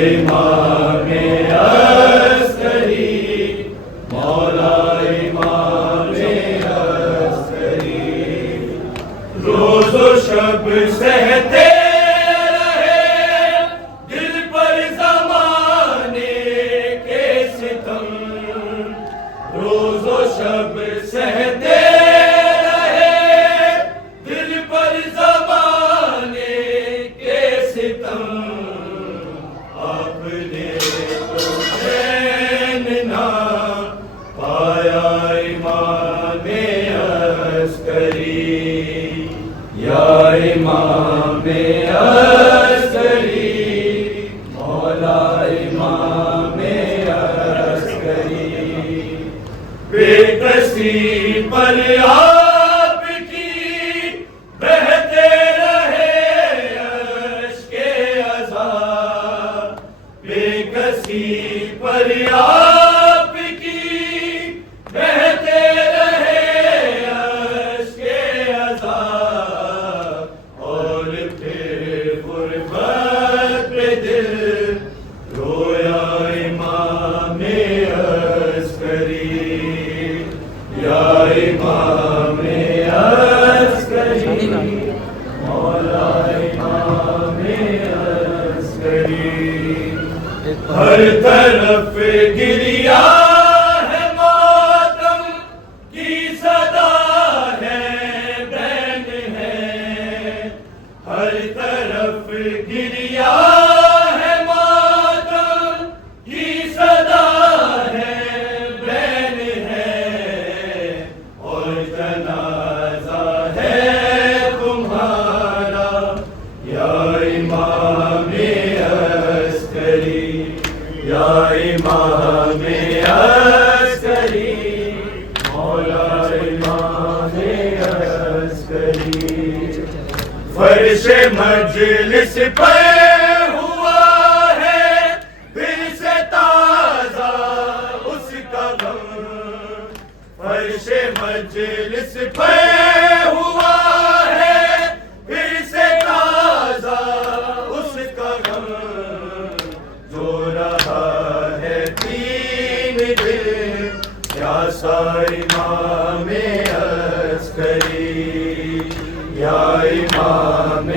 इमाम अस्करी, मौला इमाम अस्करी। रोज़ो शब सहते रहे दिल पर ज़माने के सितम, रोज़ो शब सहते इमाम अस्करी, मौला इमाम अस्करी। बेकसी पर आपकी बहते रहे अश्के अज़ा, बेकसी पर आपकी बहते रहे अश्के अज़ा। इमाम अस्करी, मौला इमाम अस्करी। हर तरफ गिरिया है मातम की सदा है, बैन है। हर तरफ गिरिया है मातम की सदा है, बैन है। जनाजा है तुम्हारा या इमाम अस्करी, या इमाम अस्करी, मौला इमाम अस्करी। फर्श मजलिस पर हुआ है फिर से ताजा उसका गम, फर्श मजलिस पे हुआ है फिर से ताजा उसका गम। जो रहा है तीन दिन प्यासा इमाम अस्करी, या इमाम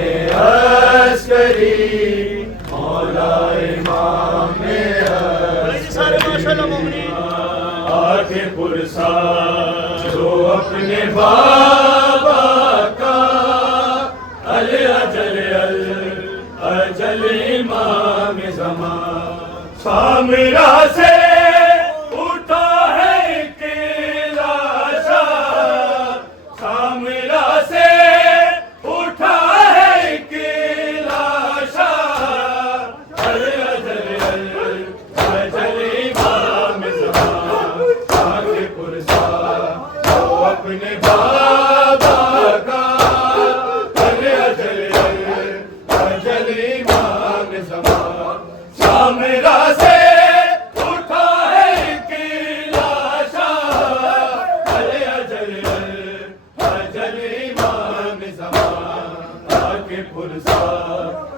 अस्करी, मौला इमाम अस्करी। आके पुरसा जो अपने बाबा का, अल अजल अजल इमाम ज़मान। सामरा से उठा है एक लाशा, सामरा से उठा है एक लाशा। अल अजल अजल इमाम ज़मान। आके पुरसा जो अपने बाबा का, अल अजल अजल इमाम ज़मान। सामरा से उठा है एक लाशा, अल अजल अजल इमाम ज़मान। आके पुरसा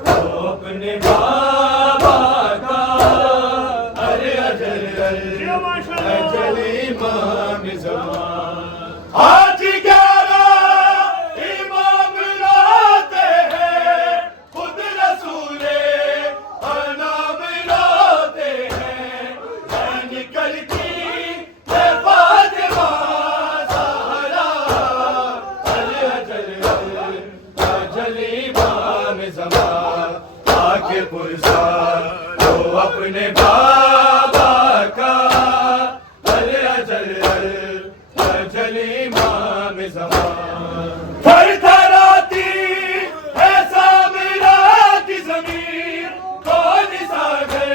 जो अपने बाबा का, अल अजल अजल इमाम ज़मान। आज 11 इमाम लाते हैं, खुद रसूले नाम लाते हैं। निकल की फातिमा ज़हरा, अल अजल अजल इमाम ज़मान। आके पुरसा जो अपने बाबा का, अल अजल अजल इमाम ज़मान। थरथराती है सामरा की ज़मीन, कौन सा घर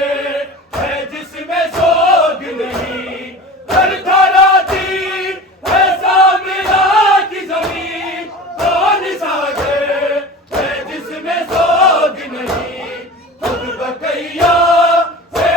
है जिसमें सोग नहीं। थरथराती है सामरा की ज़मीन, कौन सा घर है जिसमें सोग नहीं। खुद बकैया से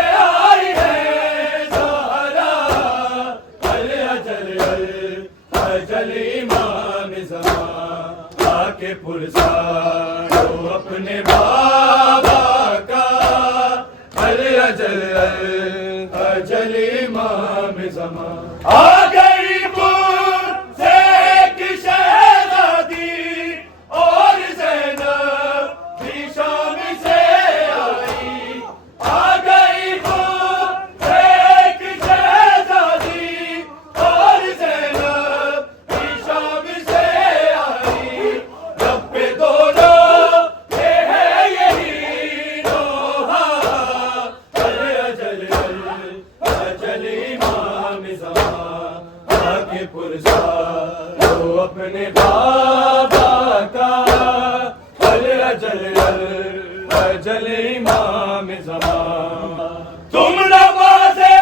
ज़मां। आ गई पुर से एक शहज़ादी और ज़ैनब भी शाम से आई। आ गई पुर से एक शहज़ादी और ज़ैनब भी शाम से आई। रब पे दोनों ये है यही नोहा, अजल अजल इमाम ज़मां। आगे पुरसा तो अपने बाबा का, अजल अजल इमाम ज़मां। तुम नमाज़े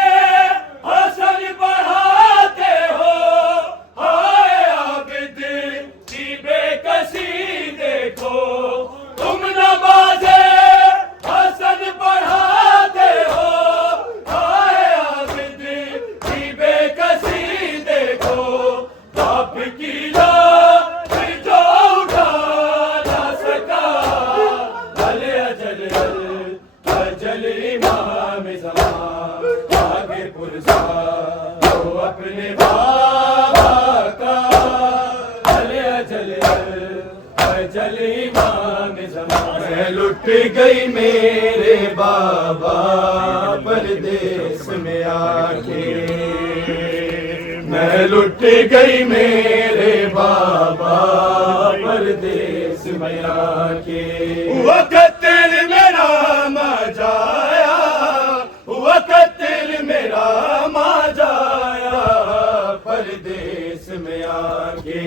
हसन पढ़ाते हो, हाय आबिद की बेकसी देखो। तुम नमाज़े हसन पढ़ाते हो, हाय आबिद की बेकसी देखो। बाप की लाज जो उठा ना सका, अजल अजल इमाम ज़मां। आगे पुरसा तो अपने बाबा का, अजल अजल इमाम ज़मां। मैं लुट गई मेरे बाबा परदेस में आके, मैं लुट गई मेरे बाबा परदेस में आके। वक़्त मेरा मा जाया, वक़्त मेरा मा जाया परदेस में आके।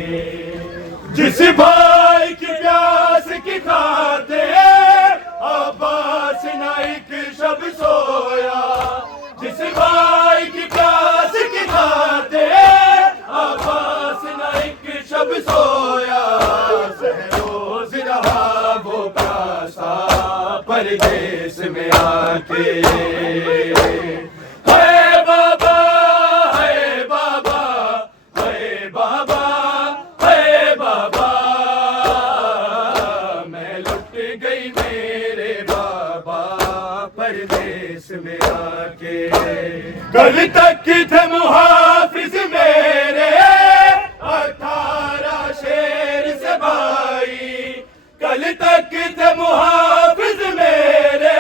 जिस भाई की प्यास की खातिर अब्बास ना एक शब सोया, जिस भाई की प्यास की खातिर अब्बास ना एक शब सोया। सहरोज रहा वो प्यासा परदेस में आके। है बाबा, है बाबा, है बाबा, है बाबा। मैं लुट गई मेरे बाबा परदेस में आके। कल तक थे मुहाफिज मेरे 18 शेर से भाई, कल तक थे मुहाफिज मेरे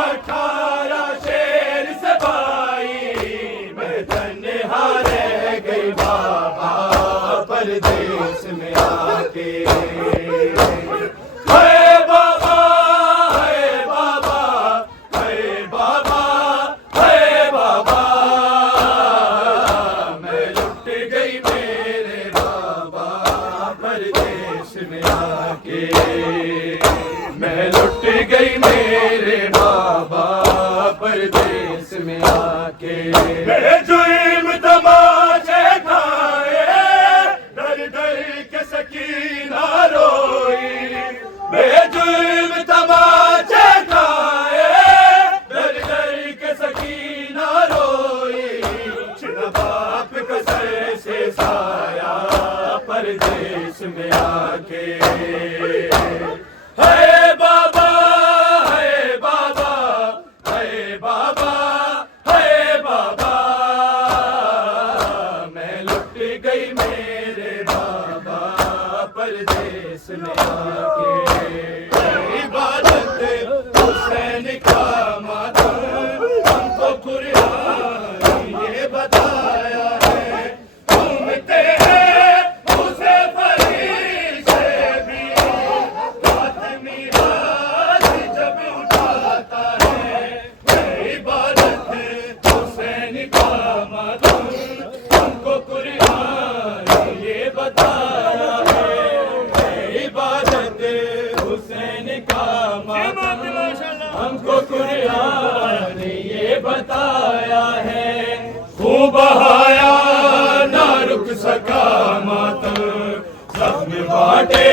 18 शेर से भाई। मैं तन्हा रह गई बाबा परदेस में आके। है बाबा, है बाबा, है बाबा, है बाबा। मैं लुट गई मेरे बाबा परदेस में आके। मैं लुट गई मेरे बाबा परदेस में आके। मेरे जुल्म तमाचे खाए, डर डर के सकीना रोई। मेरे जुल्म तमाचे खाए, डर डर के सकीना रोई। छिना बाप का सर से साया परदेस में आके। है बाबा, है बाबा, है बाबा, है बाबा। मैं लुट गई मेरे बाबा परदेस में आके। इबादत हुसैन का मातम, हमको कुरान ये बताया है। घूमते हैं उसे फरीशे भी, फातिमी हाथ जब उठाता है। इबादत हुसैन का मातम, हमको कुरान ये बताया है। इबादत हुसैन का मातम, हमको कुरान ये बताया है। खूब बहाया ना रुक सका मातम, जख्म बांटे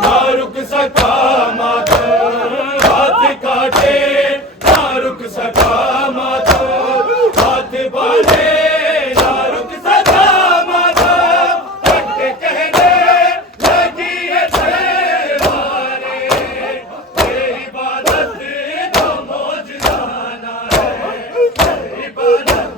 ना रुक सका मातम। हाथ काटे ना रुक सका मातम, हाथ बांधे ना रुक सका मातम। हक कहने लगी है तलवारें, ये इबादत तो मौजदाना है। इबादत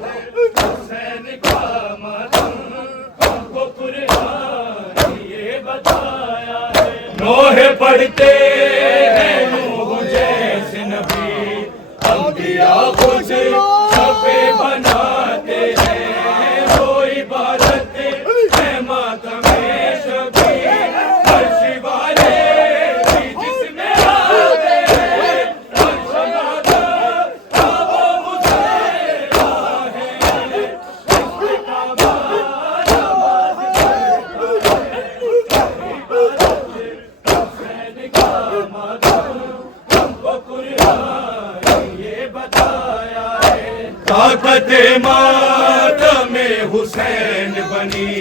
ताकत मातम हुसैन बनी,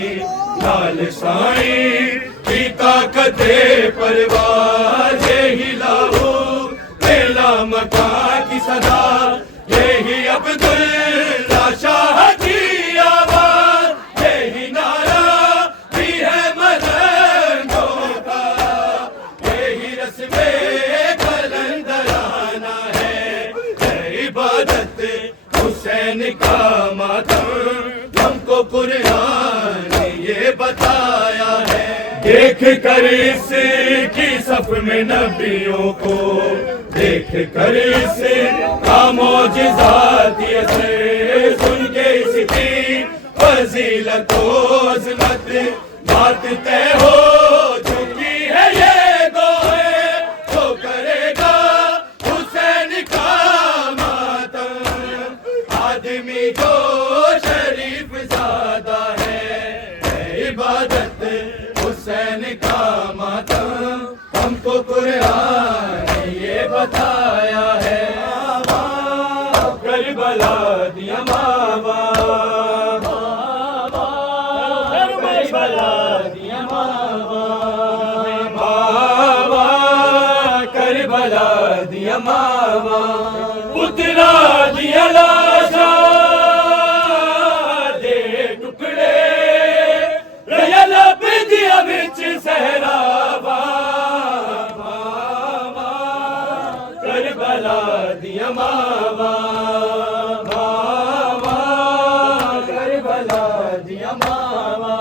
लाल साईं की ताकत परवाज़, यही लाहौर मेला मकान की सदा, यही अब्दुल्ला शाह की आवाज़, यही नारा भी है मलंगों का, यही रस्मे कलंदराना है, इबादत हुसैन का मातम, हमको कुरान ने ये बताया है। देख कर इसकी सफ में नबियों को, देख कर इसका मौजिज़ात असर, सुन के इसकी फजीलत व अज़मत, बात तय हो चुकी है ये गोए, जो करेगा हुसैन का मातम, आदमी जो शरीफ ज़ादा है, इबादत हुसैन का मातम, हमको कुरान ने ये बताया है। करबला दिया मावा, करबला दिया मावा, मावा करबला दिया मावा, पुतला दिया लाशा दे टुकड़े, रया लब दिया बिच सहरावा, मावा करबला दिया मावा, मावा करबला दिया मावा,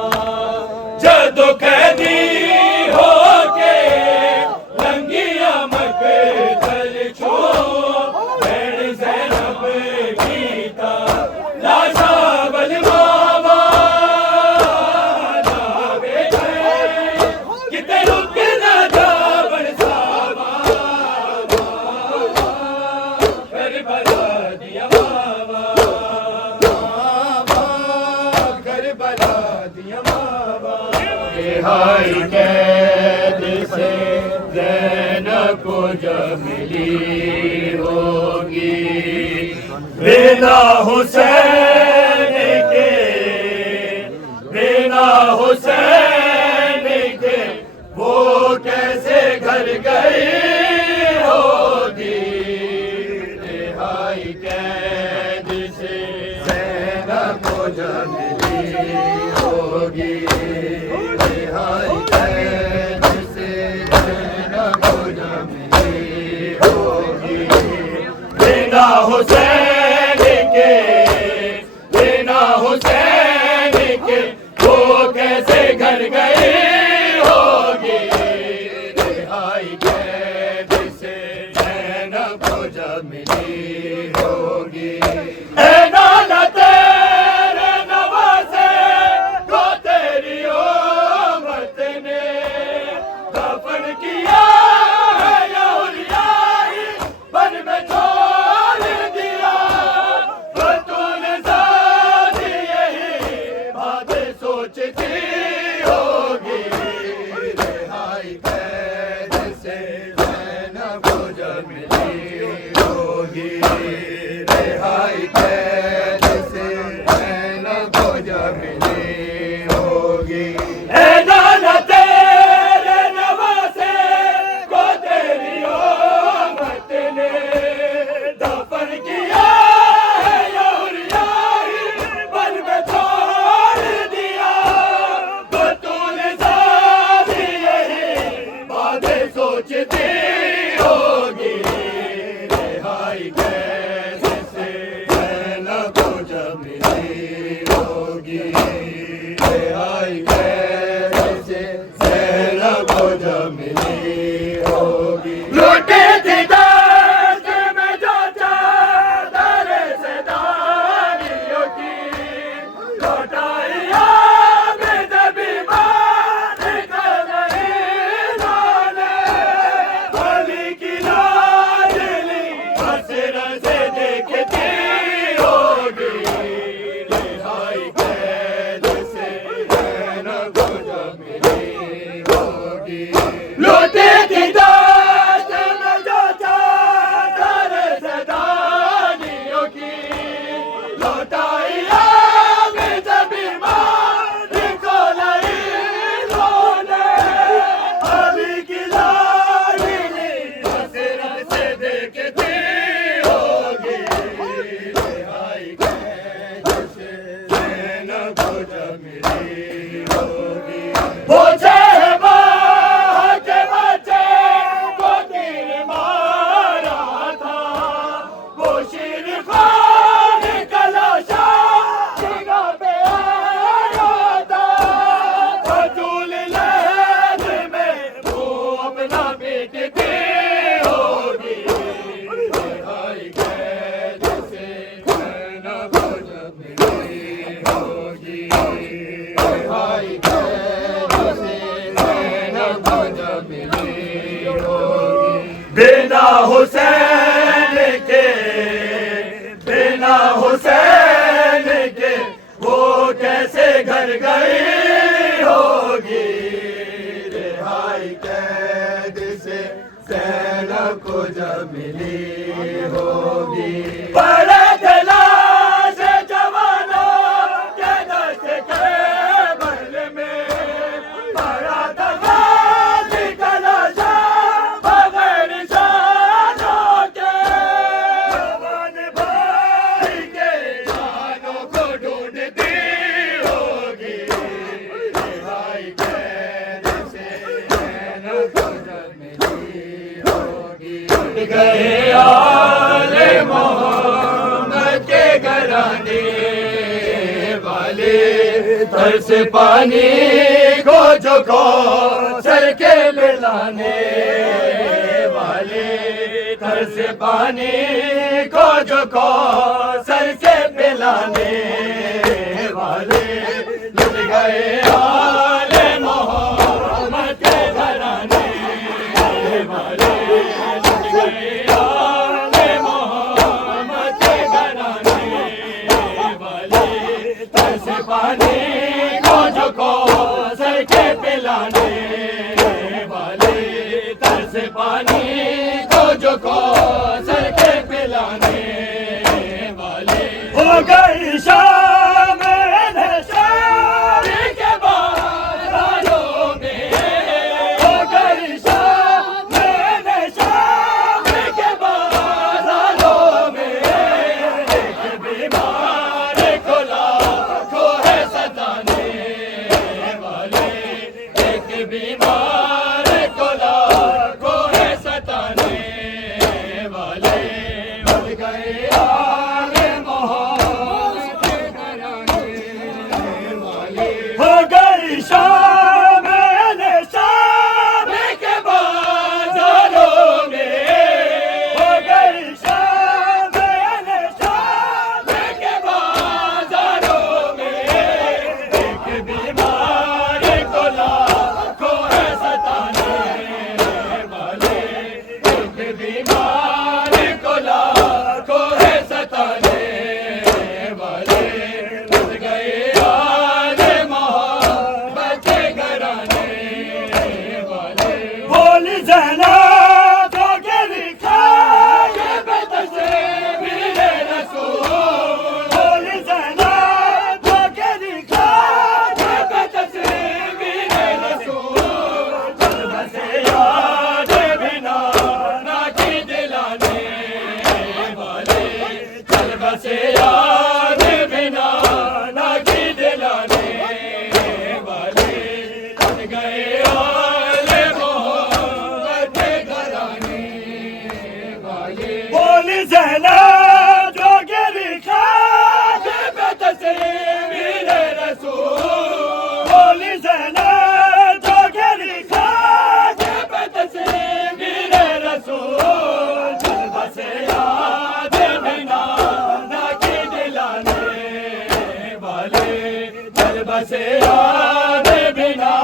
जदों कैदी हो के लंगिया मकतल छो, भैण ज़ैनब गीता लाशा बलवावा, लावे गए किते रुक न जावन सावा, करबला दिया मावा, करबला दिया मावा, रिहाई कैद से ज़ैनब को जब मिली होगी, बिना हुसैन के, बिना हुसैन के वो कैसे घर गई होगी, रिहाई कैद से ज़ैनब को जब मिली होगी, रिहाई कैद से ज़ैनब को जब मिली होगी, बिना हुसैन के, बिना हुसैन के वो कैसे घर गई होगी, रिहाई कैद से ज़ैनब को जब मिली होगी। ऐ नाना तेरे नवाज़े को तेरी उम्मत ने दफन किया है, या हुलियाई बन में छोड़ दिया, बतूल ज़ाद यही बातें सोचती होगी, रिहाई कैद से ज़ैनब को जब मिली होगी, रिहाई कैद होगी। बड़े दिलास जवानों के दस्त के बल में बड़ा दगा निकला जा बगैर जानों के। जवान भाई के जानों को ढूंढती होगी। भाई कैद से नैन को जब मिली होगी। गए आले मोहम्मद के घराने वाले तरस पानी को जो सर के मिलाने वाले तरस पानी को जो सर से मिलाने वाले लुट गए आले मोहम्मद के घराने वाले लुट गए आले मोहम्मद के घराने वाले तरस पानी को जो सर के पिलाने वाले तरस पानी को जो सर के पिलाने वाले। हो गई शाम शादी के बाजारों में हो गई शाम के बाजारों में एक बीमार को लाखों है सताने वाले एक बीमार को लाखों है सताने वाले। बढ़ गए आगे मोहम्मद के घराने वाले। हो गई शाम के बाजारों में हो गई शाम के बाजारों में एक बीमार को लाखों है सताने वाले एक बीमार को लाखों है सताने वाले। बढ़ गए आले मोहम्मद के घराने वाले। बोल जना तो के लिखा ये बेतस्वीर रसूल। बोल जना तो के लिखा ये बेतस्वीर रसूल। जब से याद बिना ना की दिलाने वाले जब से याद बिना ना की दिलाने वाले। बढ़ गए आले मोहम्मद के घराने वाले। बोल जना जो लिखा ये बेतस्वीर रसूल। बोल जना जो लिखा ये बेतस्वीर रसूल। जब से याद बिना ना की दिलाने वाले जब से याद बिना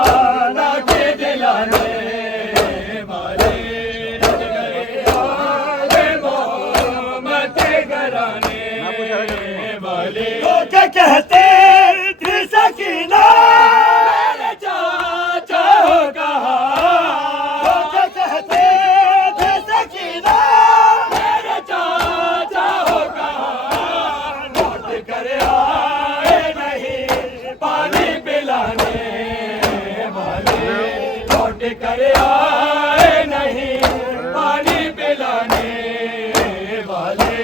ना की दिलाने वाले। बढ़ गए आले मोहम्मद के घराने वाले। तो क्या कहते थी सकीना मेरे चाचा हो कहा। तो क्या कहते थे सकीना मेरे चाचा हो कहा। लौट कर आए नहीं पानी पिलाने वाले लौट कर आए नहीं पानी पिलाने वाले।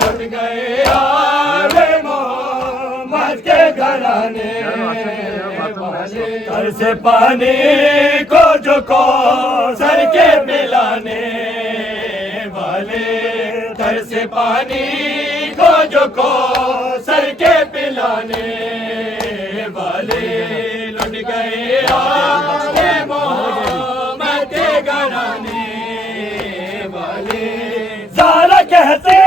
लौट गए आले मोहम्मद के घराने वाले। तरस पानी को जो सर के पिलाने वाले तरस पानी को जो सर के पिलाने वाले। लुट गए आले मोहम्मद के घराने वाले। ज़ारा कहते